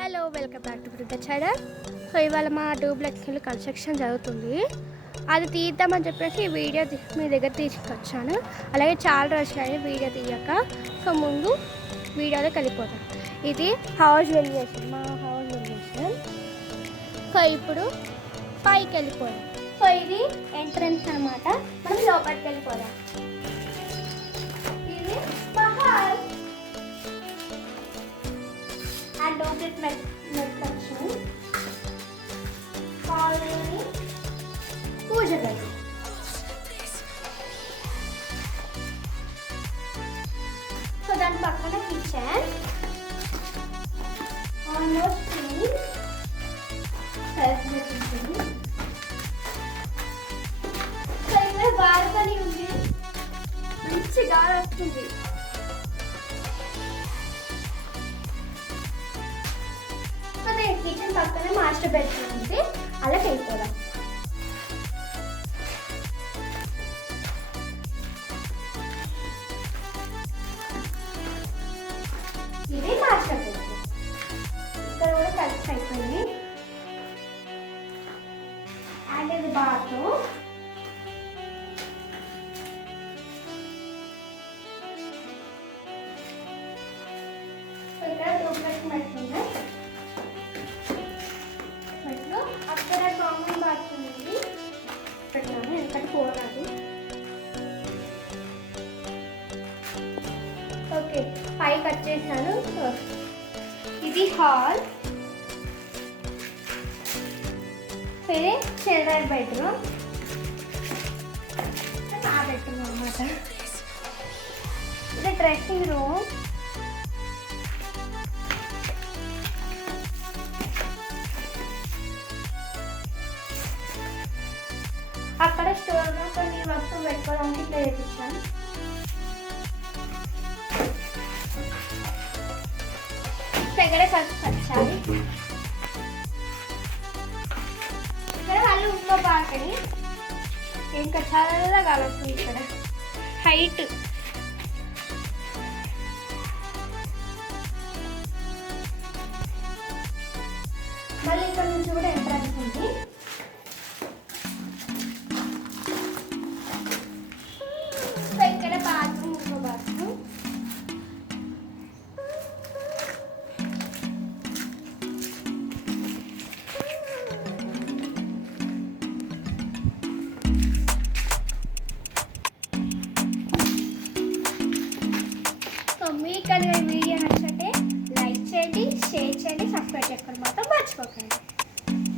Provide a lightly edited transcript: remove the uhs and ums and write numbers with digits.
Hello, welcome back to the channel. So ఇవాళ మా duplex construction జరుగుతుంది. అది తీద్దామని చెప్పేసి వీడియో మీ దగ్గర తీసుకొచ్చాను. అలాగే చాలా రోజులు వీడియో తీయక. సో ముందు వీడియోలోకి వెళ్ళిపోతాం. ఇది హౌస్ వెలివేషన్, మా హౌస్ వెలివేషన్. సో ఇప్పుడు పైకి వెళ్ళిపోయాం. సో ఇది ఎంట్రన్స్ అనమాట. మనం లోపలికి వెళ్ళిపోదాం. ఇది Mahal and duplex construction. Colony పూజ గది. సో దాని పక్కన kitchen, almost clean, self kitchen. So ఇక్కడ బాల్కనీ ఉంది, మంచి గాలి వస్తుంది. కిచెన్ పక్కన మాస్టర్ బెడ్రూమ్ ఉంది, అలా వెళ్ళిపోదాం. ఇది మాస్టర్ బెడ్రూమ్. ఇక్కడ కూడా కలెక్ట్ అయిపోయింది. అండ్ ఇది బాత్రూమ్. ఇక్కడ డూప్లెక్స్ మెట్లు ఉన్నాయి. అక్కడ కామన్ బాత్రూమ్ ఉంది, పెట్టాము ఎందుకంటే పోరాదు. ఓకే, పైకి వచ్చేసాను. ఇది హాల్, ఇది చిల్డ్రన్ బెడ్రూమ్, నా బెడ్రూమ్ అన్నమాట. ఇది డ్రెస్సింగ్ రూమ్. అక్కడ స్టోర్లో కొన్ని వస్తువులు పెట్టుకోవడానికి ఇట్లా చేయించాను. దగ్గర వచ్చాలి. ఇక్కడ వాళ్ళు ఇంకో బాల్కనీ, ఇంకా చాలా కావచ్చు. ఇక్కడ హైట్ మళ్ళీ ఇక్కడ నుంచి కూడా ఎంట్రన్స్ ఉంది. ఇక్కడ బాత్రూమ్, ఇంకో బాత్రూమ్. సో మీకు కలిగే వీడియో నచ్చితే లైక్ చేయండి, షేర్ చేయండి, సబ్స్క్రైబ్ చేసుకోవడం మాత్రం మర్చిపోకండి.